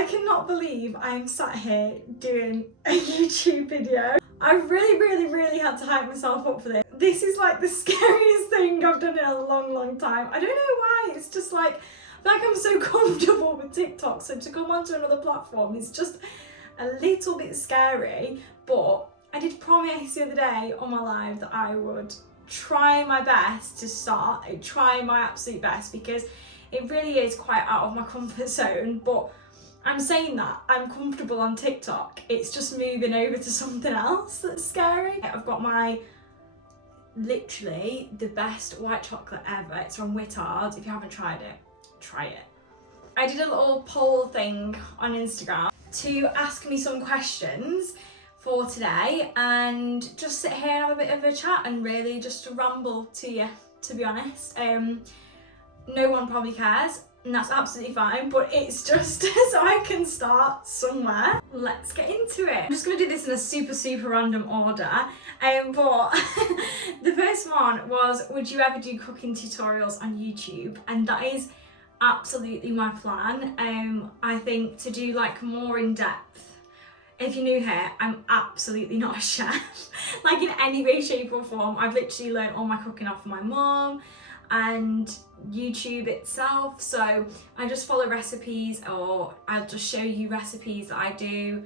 I cannot believe I'm sat here doing a YouTube video. I really had to hype myself up for this. This is like the scariest thing I've done in a long time. I don't know why, it's just like, I feel like I'm so comfortable with TikTok, so to come onto another platform is just a little bit scary. But I did promise the other day on my live that I would try my best to start, try my absolute best, because it really is quite out of my comfort zone. But I'm saying that I'm comfortable on TikTok, it's just moving over to something else that's scary. I've got my, literally the best white chocolate ever. It's from Wittard. If you haven't tried it, try it. I did a little poll thing on Instagram to ask me some questions for today and just sit here and have a bit of a chat and really just ramble to you, to be honest. No one probably cares, and that's absolutely fine, but it's just so I can start somewhere. Let's get into it. I'm just gonna do this in a super random order. But the first one was, would you ever do cooking tutorials on YouTube? And that is absolutely my plan. I think to do like more in depth. If you're new here, I'm absolutely not a chef, like in any way, shape or form. I've literally learned all my cooking off my mum and YouTube itself, so I just follow recipes, or I'll just show you recipes that I do.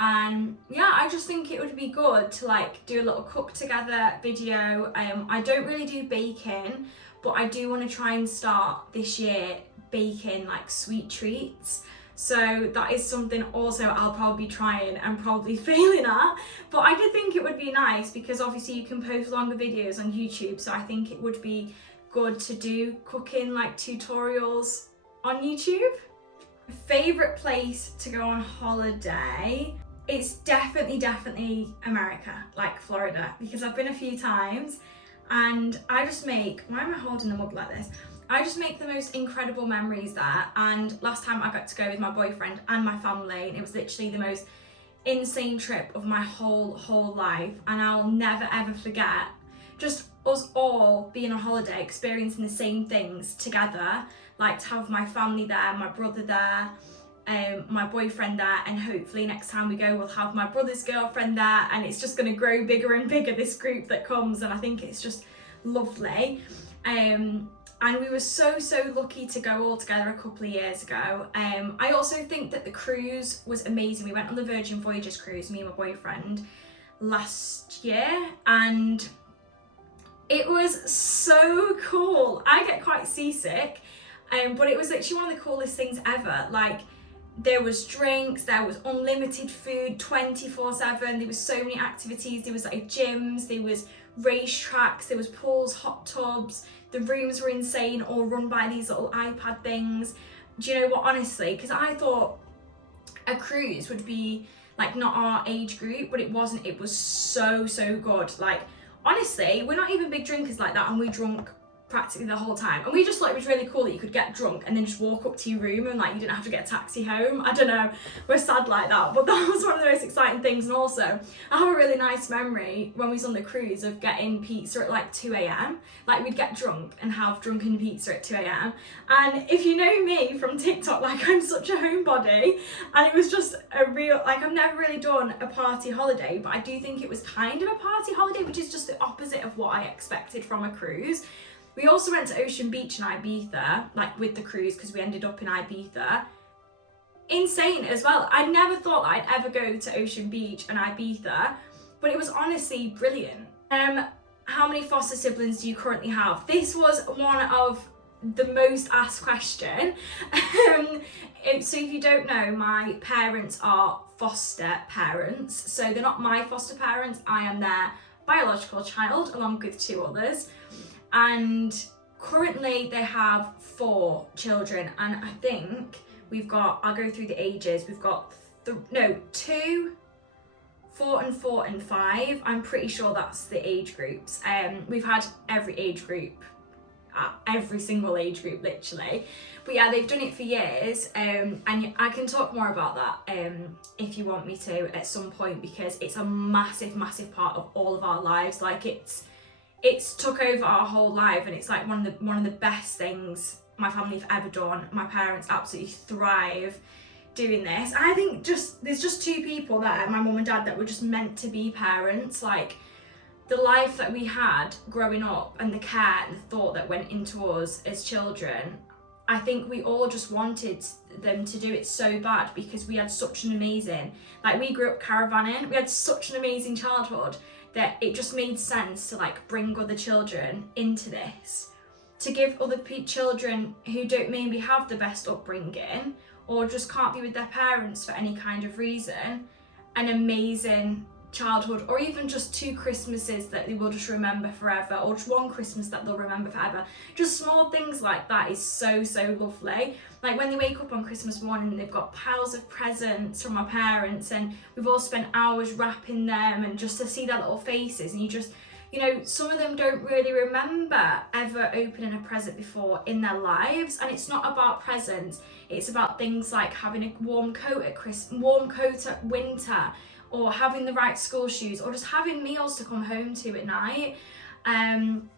And yeah, I just think it would be good to like do a little cook together video. I don't really do baking, but I do want to try and start this year baking like sweet treats. So that is something also I'll probably be trying and probably failing at. But I did think it would be nice because obviously you can post longer videos on YouTube. So I think it would be good to do cooking like tutorials on YouTube. Favorite place to go on holiday? It's definitely America, like Florida, because I've been a few times and I just make, why am I holding the mug like this? I just make the most incredible memories there. And last time I got to go with my boyfriend and my family, and it was literally the most insane trip of my whole life. And I'll never ever forget just us all being on holiday, experiencing the same things together, like to have my family there, my brother there, my boyfriend there, and hopefully next time we go we'll have my brother's girlfriend there, and it's just going to grow bigger and bigger, this group that comes, and I think it's just lovely. And we were so lucky to go all together a couple of years ago. I also think that the cruise was amazing. We went on the Virgin Voyages cruise, me and my boyfriend, last year, and it was so cool. I get quite seasick, but it was literally one of the coolest things ever. Like, there was drinks, there was unlimited food 24/7, there was so many activities, there was like gyms, there was racetracks, there was pools, hot tubs, the rooms were insane, all run by these little iPad things. Do you know what, honestly, because I thought a cruise would be like not our age group, but it wasn't. It was so good. Like, honestly, we're not even big drinkers like that, and we drunk practically the whole time, and we just thought it was really cool that you could get drunk and then just walk up to your room and like you didn't have to get a taxi home. I don't know, we're sad like that, but that was one of the most exciting things. And also I have a really nice memory when we was on the cruise of getting pizza at like 2 a.m. Like, we'd get drunk and have drunken pizza at 2 a.m. and if you know me from TikTok, like, I'm such a homebody, and it was just a real, like, I've never really done a party holiday, but I do think it was kind of a party holiday, which is just the opposite of what I expected from a cruise. We also went to Ocean Beach in Ibiza, like with the cruise, because we ended up in Ibiza. Insane as well. I never thought that I'd ever go to Ocean Beach and Ibiza, but it was honestly brilliant. How many foster siblings do you currently have? This was one of the most asked question. So if you don't know, my parents are foster parents. So they're not my foster parents, I am their biological child along with 2 others. And currently they have 4 children, and I think we've got, I'll go through the ages, we've got 2, 4 and 5. I'm pretty sure that's the age groups. We've had every age group, every single age group literally, but yeah, they've done it for years. And I can talk more about that if you want me to at some point, because it's a massive part of all of our lives. Like, it's took over our whole life, and it's like one of the best things my family have ever done. My parents absolutely thrive doing this. I think there's just two people there, my mum and dad, that were just meant to be parents. Like, the life that we had growing up and the care and the thought that went into us as children, I think we all just wanted them to do it so bad because we had such an amazing, like, we grew up caravanning, we had such an amazing childhood that it just made sense to like bring other children into this, to give other children who don't maybe have the best upbringing or just can't be with their parents for any kind of reason, an amazing childhood, or even just 2 Christmases that they will just remember forever, or just 1 Christmas that they'll remember forever. Just small things like that is so, so lovely. Like when they wake up on Christmas morning and they've got piles of presents from our parents and we've all spent hours wrapping them, and just to see their little faces, and you just, you know, some of them don't really remember ever opening a present before in their lives. And it's not about presents, it's about things like having a warm coat at warm coat at winter, or having the right school shoes, or just having meals to come home to at night. And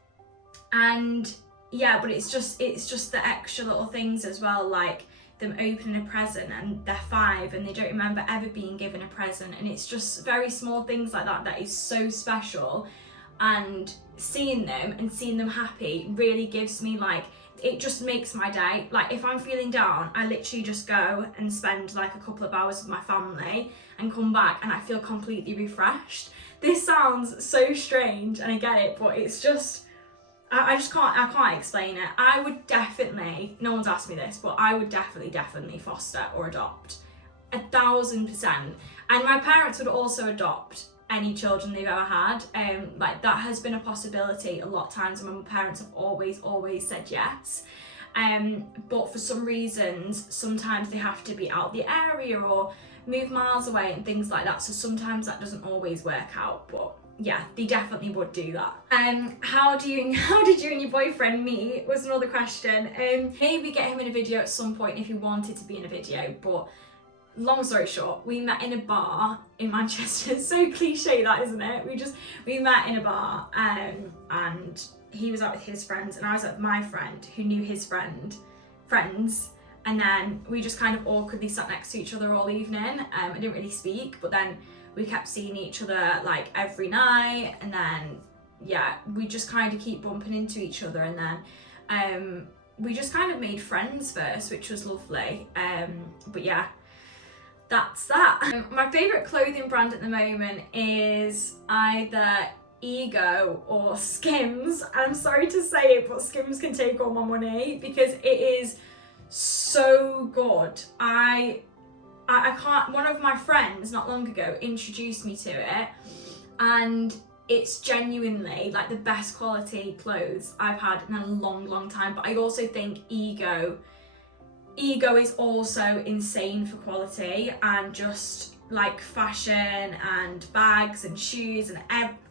yeah, but it's just the extra little things as well, like them opening a present and they're 5 and they don't remember ever being given a present. And it's just very small things like that that is so special. And seeing them happy really gives me, like, it just makes my day. Like, if I'm feeling down, I literally just go and spend like a couple of hours with my family and come back and I feel completely refreshed. This sounds so strange, and I get it, but it's just, I can't explain it. I would definitely, no one's asked me this, but I would definitely foster or adopt 1000%. And my parents would also adopt any children they've ever had. Like, that has been a possibility a lot of times, and my parents have always said yes. But for some reasons, sometimes they have to be out the area or move miles away and things like that. So sometimes that doesn't always work out, but yeah, they definitely would do that. How did you and your boyfriend meet was another question. Maybe get him in a video at some point if he wanted to be in a video, but long story short, we met in a bar in Manchester. It's so cliche, that, isn't it? We met in a bar, and he was out with his friends and I was out with my friend who knew his friends, and then we just kind of awkwardly sat next to each other all evening. I didn't really speak, but then we kept seeing each other like every night, and then yeah, we just kind of keep bumping into each other, and then we just kind of made friends first, which was lovely. But yeah, that's that. My favourite clothing brand at the moment is either Ego or Skims. I'm sorry to say it, but Skims can take all my money because it is so good. I can't, one of my friends not long ago introduced me to it, and it's genuinely like the best quality clothes I've had in a long time. But I also think Ego is also insane for quality, and just like fashion and bags and shoes and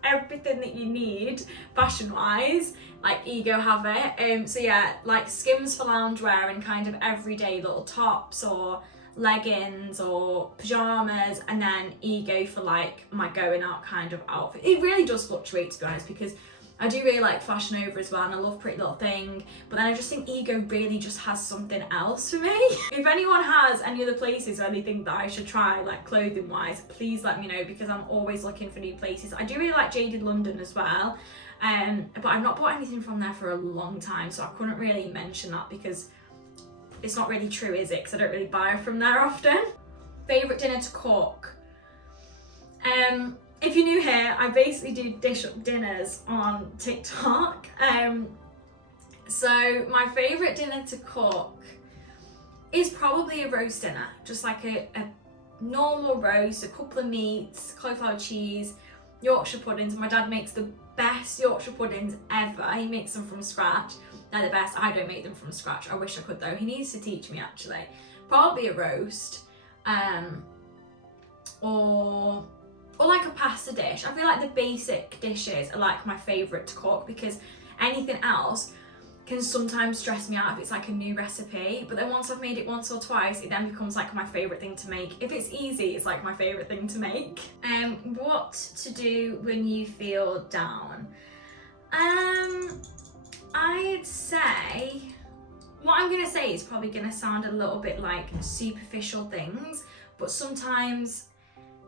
everything that you need fashion wise, like Ego have it. So yeah, like Skims for loungewear and kind of everyday little tops or leggings or pajamas, and then Ego for like my going out kind of outfit. It really does fluctuate, to be honest, because I do really like Fashion Over as well, and I love Pretty Little Thing, but then I just think Ego really just has something else for me. If anyone has any other places where they think that I should try, like clothing wise, please let me know, because I'm always looking for new places. I do really like Jaded London as well, but I've not bought anything from there for a long time, so I couldn't really mention that because it's not really true, is it? Because I don't really buy from there often. Favourite dinner to cook? If you're new here, I basically do dish up dinners on TikTok. So my favourite dinner to cook is probably a roast dinner. Just like a normal roast, a couple of meats, cauliflower cheese, Yorkshire puddings. My dad makes the best Yorkshire puddings ever. He makes them from scratch. They're the best. I don't make them from scratch. I wish I could though. He needs to teach me actually. Probably a roast. Or like a pasta dish. I feel like the basic dishes are like my favourite to cook, because anything else can sometimes stress me out if it's like a new recipe, but then once I've made it once or twice, it then becomes like my favourite thing to make. If it's easy, it's like my favourite thing to make. What to do when you feel down? I'd say what I'm gonna say is probably gonna sound a little bit like superficial things, but sometimes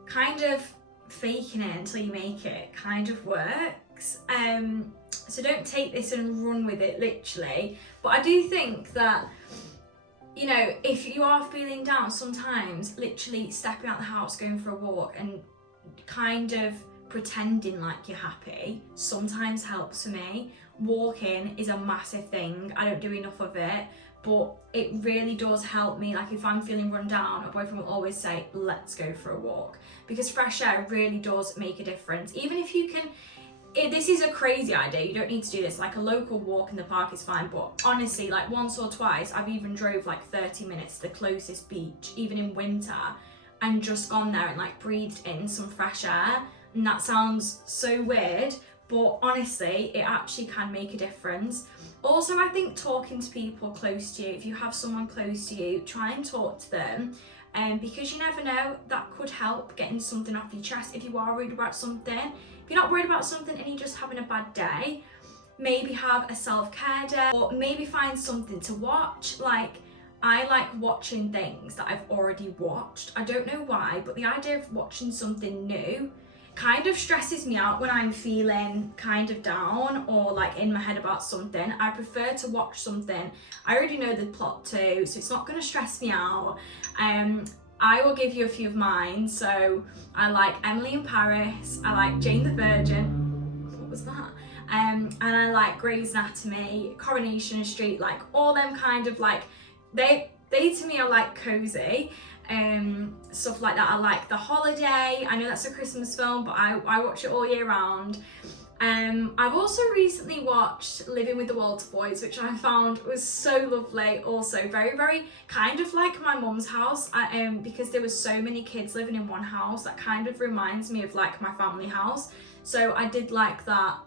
kind of faking it until you make it kind of works. So don't take this and run with it literally, but I do think that, you know, if you are feeling down, sometimes literally stepping out the house, going for a walk and kind of pretending like you're happy sometimes helps for me. Walking is a massive thing. I don't do enough of it, but it really does help me. Like if I'm feeling run down, my boyfriend will always say, let's go for a walk, because fresh air really does make a difference. Even if you can, this is a crazy idea, you don't need to do this, like a local walk in the park is fine, but honestly, like once or twice, I've even drove like 30 minutes to the closest beach, even in winter, and just gone there and like breathed in some fresh air. And that sounds so weird, but honestly, it actually can make a difference. Also, I think talking to people close to you, if you have someone close to you, try and talk to them, because you never know, that could help getting something off your chest if you are worried about something. If you're not worried about something and you're just having a bad day, maybe have a self-care day, or maybe find something to watch. Like, I like watching things that I've already watched. I don't know why, but the idea of watching something new kind of stresses me out when I'm feeling kind of down or like in my head about something. I prefer to watch something I already know the plot to, so it's not going to stress me out. I will give you a few of mine. So I like Emily in Paris, I like Jane the Virgin, what was that? And I like Grey's Anatomy, Coronation Street, like all them kind of like, they to me are like cozy. Stuff like that. I like The Holiday. I know that's a Christmas film, but I watch it all year round. I've also recently watched Living with the Walter Boys, which I found was so lovely. Also very, very kind of like my mum's house, because there was so many kids living in one house. That kind of reminds me of like my family house. So I did like that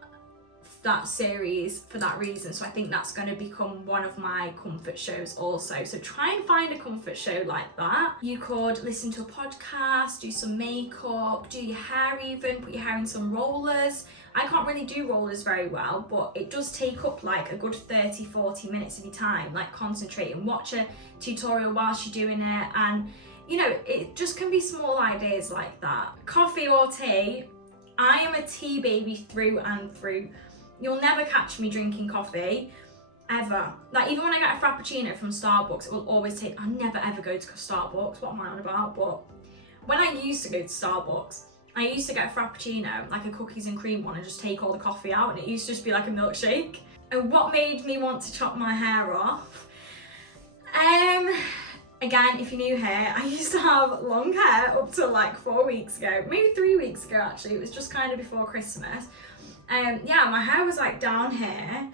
series for that reason. So I think that's going to become one of my comfort shows also. So try and find a comfort show like that. You could listen to a podcast, do some makeup, do your hair even, put your hair in some rollers. I can't really do rollers very well, but it does take up like a good 30-40 minutes of your time, like concentrate and watch a tutorial whilst you're doing it. And you know, it just can be small ideas like that. Coffee or tea, I am a tea baby through and through. You'll never catch me drinking coffee, ever. Like even when I get a Frappuccino from Starbucks, it will always take, I never ever go to Starbucks, what am I on about? But when I used to go to Starbucks, I used to get a Frappuccino, like a cookies and cream one, and just take all the coffee out, and it used to just be like a milkshake. And what made me want to chop my hair off? Again, if you're new here, I used to have long hair up to like 4 weeks ago, maybe 3 weeks ago actually. It was just kind of before Christmas. Yeah, my hair was like down here.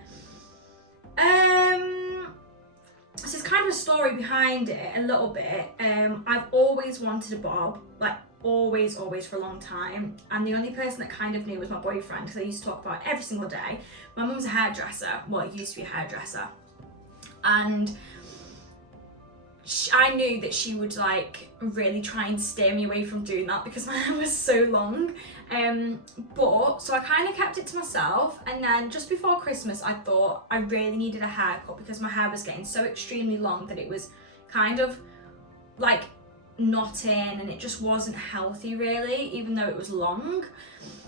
So it's kind of a story behind it a little bit. I've always wanted a bob, like always for a long time. And the only person that kind of knew was my boyfriend, because I used to talk about it every single day. My mum's a hairdresser, well, it used to be a hairdresser. And I knew that she would like really try and steer me away from doing that because my hair was so long. So I kind of kept it to myself, and then just before Christmas I thought I really needed a haircut because my hair was getting so extremely long that it was kind of like knotting and it just wasn't healthy really, even though it was long.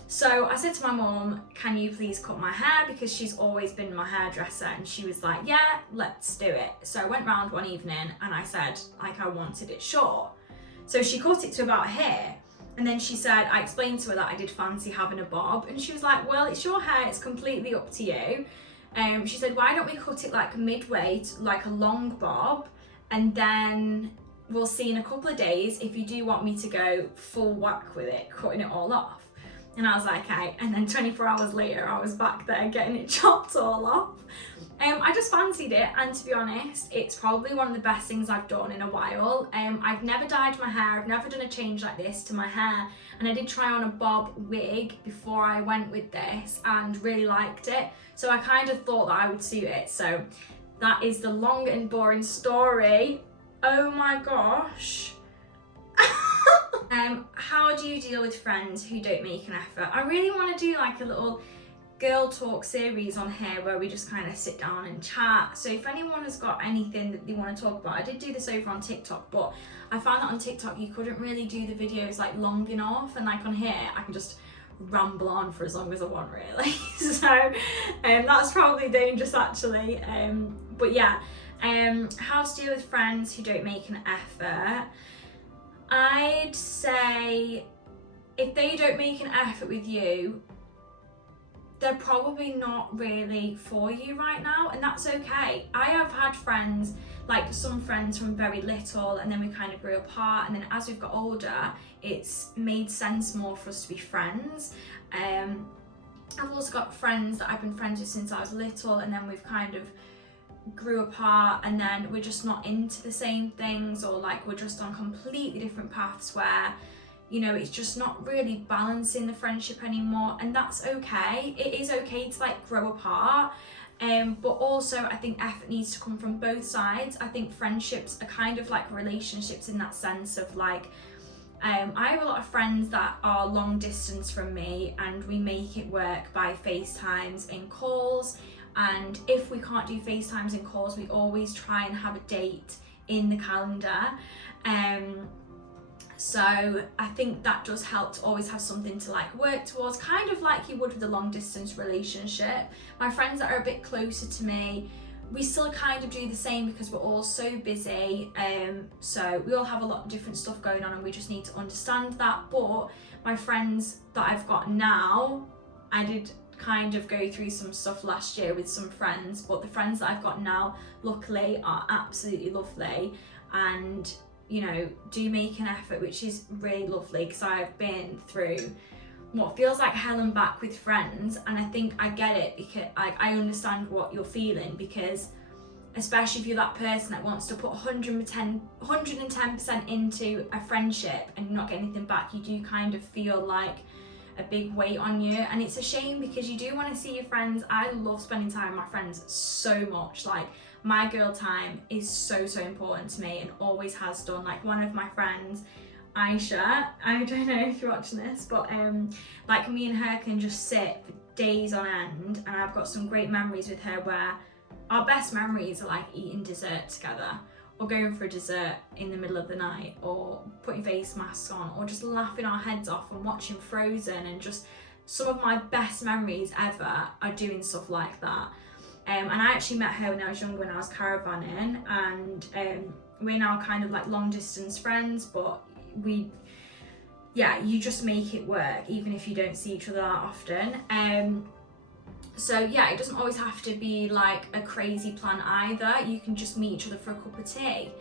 So I said to my mum, can you please cut my hair, because she's always been my hairdresser, and she was like, yeah, let's do it. So I went round one evening and I said like I wanted it short. So she cut it to about here, and then she said, I explained to her that I did fancy having a bob, and she was like, well, it's your hair, it's completely up to you. She said, why don't we cut it like midway to like a long bob, and then we'll see in a couple of days if you do want me to go full whack with it, cutting it all off. And I was like, okay. And then 24 hours later, I was back there getting it chopped all off. I just fancied it, and to be honest, it's probably one of the best things I've done in a while. I've never dyed my hair, I've never done a change like this to my hair, and I did try on a bob wig before I went with this and really liked it. So I kind of thought that I would suit it. So that is the long and boring story. Oh my gosh. How do you deal with friends who don't make an effort? I really want to do like a little girl talk series on here where we just kind of sit down and chat. So if anyone has got anything that they want to talk about, I did do this over on TikTok, but I found that on TikTok you couldn't really do the videos like long enough, and like on here I can just ramble on for as long as I want, really. So that's probably dangerous actually. But yeah, how to deal with friends who don't make an effort. I'd say if they don't make an effort with you, they're probably not really for you right now, and that's okay. I have had friends, like some friends from very little, and then we kind of grew apart, and then as we've got older it's made sense more for us to be friends. I've also got friends that I've been friends with since I was little, and then we've kind of grew apart, and then we're just not into the same things, or like we're just on completely different paths where, you know, it's just not really balancing the friendship anymore, and that's okay. It is okay to like grow apart, but also I think effort needs to come from both sides. I think friendships are kind of like relationships in that sense of like, I have a lot of friends that are long distance from me, and we make it work by FaceTimes and calls, and if we can't do FaceTimes and calls, we always try and have a date in the calendar. So I think that does help to always have something to like work towards, kind of like you would with a long distance relationship. My friends that are a bit closer to me, we still kind of do the same because we're all so busy. So we all have a lot of different stuff going on, and we just need to understand that. But my friends that I've got now, I did kind of go through some stuff last year with some friends, but the friends that I've got now luckily are absolutely lovely, and you know, do make an effort, which is really lovely, because I've been through what feels like hell and back with friends, and I think I get it, because I understand what you're feeling, because especially if you're that person that wants to put 110% into a friendship and not get anything back, you do kind of feel like a big weight on you, and it's a shame because you do want to see your friends. I love spending time with my friends so much. Like, my girl time is so important to me and always has done. Like, one of my friends, Aisha, I don't know if you're watching this, but like me and her can just sit for days on end, and I've got some great memories with her where our best memories are like eating dessert together, or going for a dessert in the middle of the night, or putting face masks on, or just laughing our heads off and watching Frozen, and just some of my best memories ever are doing stuff like that. And I actually met her when I was younger, when I was caravanning, and we're now kind of like long distance friends, but you just make it work even if you don't see each other that often. So yeah, it doesn't always have to be like a crazy plan either. You can just meet each other for a cup of tea.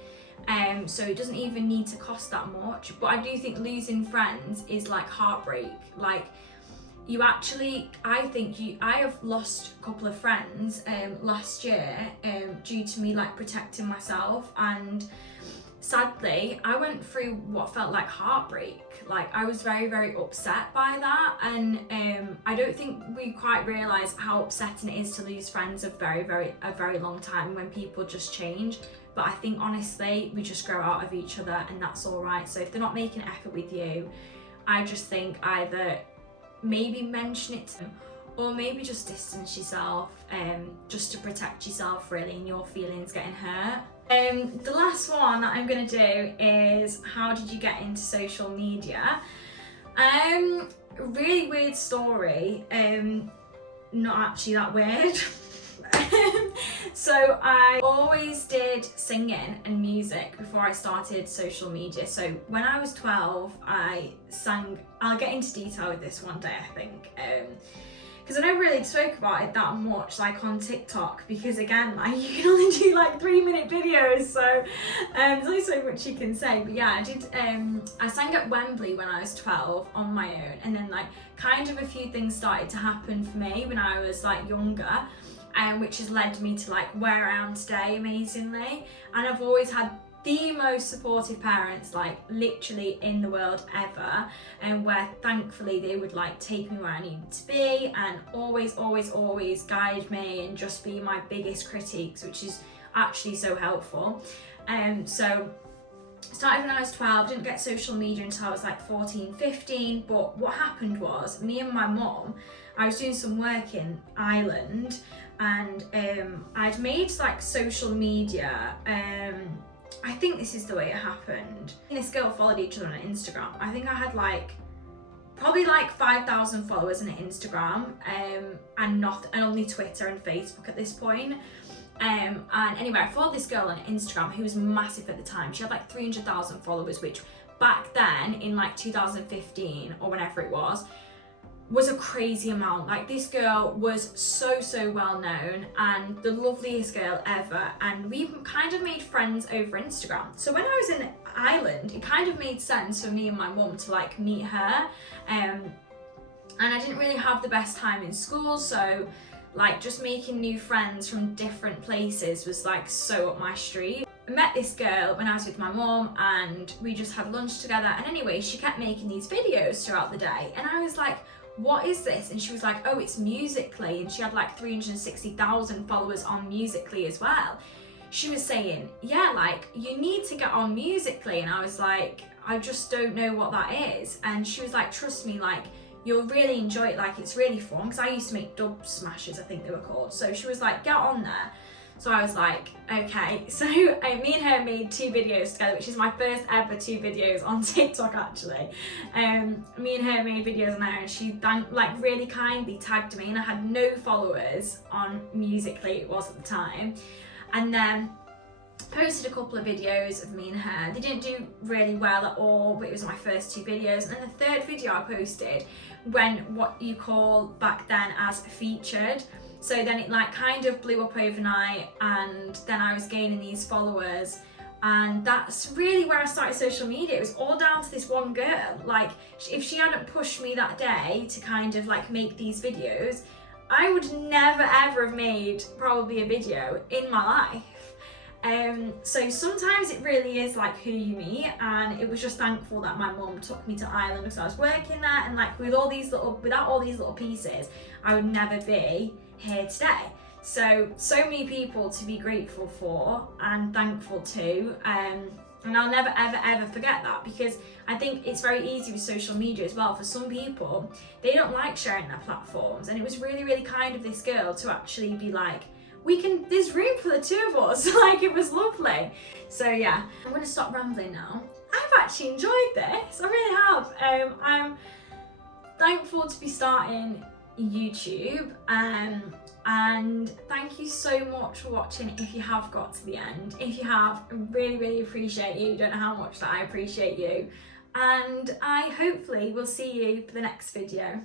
So it doesn't even need to cost that much. But I do think losing friends is like heartbreak. Like, I have lost a couple of friends last year due to me like protecting myself, and sadly I went through what felt like heartbreak. Like, I was very, very upset by that, and I don't think we quite realise how upsetting it is to lose friends of a very long time when people just change. But I think honestly we just grow out of each other, and that's all right. So if they're not making an effort with you, I just think either maybe mention it to them, or maybe just distance yourself, just to protect yourself really, and your feelings getting hurt. The last one that I'm going to do is, how did you get into social media? Really weird story, not actually that weird. So I always did singing and music before I started social media. So when I was 12, I sang. I'll get into detail with this one day, I think, because I don't really talk about it that much, like on TikTok, because again, like, you can only do like 3-minute videos, so there's only so much you can say. But yeah, I did. I sang at Wembley when I was 12 on my own, and then like kind of a few things started to happen for me when I was like younger, which has led me to like where I am today, amazingly. And I've always had the most supportive parents, like literally in the world ever, and where thankfully they would like take me where I needed to be, and always guide me and just be my biggest critiques, which is actually so helpful. So Started when I was 12, didn't get social media until I was like 14, 15, but what happened was, me and my mum, I was doing some work in Ireland, and I'd made like social media, I think this is the way it happened. Me and this girl followed each other on Instagram. I think I had like, probably like 5,000 followers on Instagram, and only Twitter and Facebook at this point. And anyway, I followed this girl on Instagram who was massive at the time. She had like 300,000 followers, which back then in like 2015 or whenever it was a crazy amount. Like, this girl was so well known and the loveliest girl ever, and we kind of made friends over Instagram. So when I was in Ireland, it kind of made sense for me and my mum to like meet her, and I didn't really have the best time in school, so like just making new friends from different places was like so up my street. I met this girl when I was with my mum and we just had lunch together, and anyway, she kept making these videos throughout the day and I was like, what is this? And she was like, oh, it's Musical.ly, and she had like 360,000 followers on Musical.ly as well. She was saying, yeah, like you need to get on Musical.ly, and I was like, I just don't know what that is. And she was like, trust me, like you'll really enjoy it, like it's really fun, because I used to make dub smashes, I think they were called. So she was like, get on there. So I was like, okay. So me and her made 2 videos together, which is my first ever 2 videos on TikTok actually. Me and her made videos on there, and she like really kindly tagged me, and I had no followers on Musical.ly, it was at the time. And then posted a couple of videos of me and her. They didn't do really well at all, but it was my first 2 videos. And then the 3rd video I posted went what you call back then as featured. So then it like kind of blew up overnight, and then I was gaining these followers, and that's really where I started social media. It was all down to this one girl. Like, if she hadn't pushed me that day to kind of like make these videos, I would never ever have made probably a video in my life. So sometimes it really is like who you meet, and it was just thankful that my mum took me to Ireland because I was working there, and like without all these little pieces, I would never be here today. So many people to be grateful for and thankful to, and I'll never ever forget that, because I think it's very easy with social media as well. For some people, they don't like sharing their platforms, and it was really kind of this girl to actually be like, there's room for the 2 of us. Like, it was lovely. So yeah, I'm gonna stop rambling now. I've actually enjoyed this, I really have. I'm thankful to be starting YouTube, and thank you so much for watching if you have got to the end. If you have, I really appreciate you. You don't know how much that I appreciate you, and I hopefully will see you for the next video.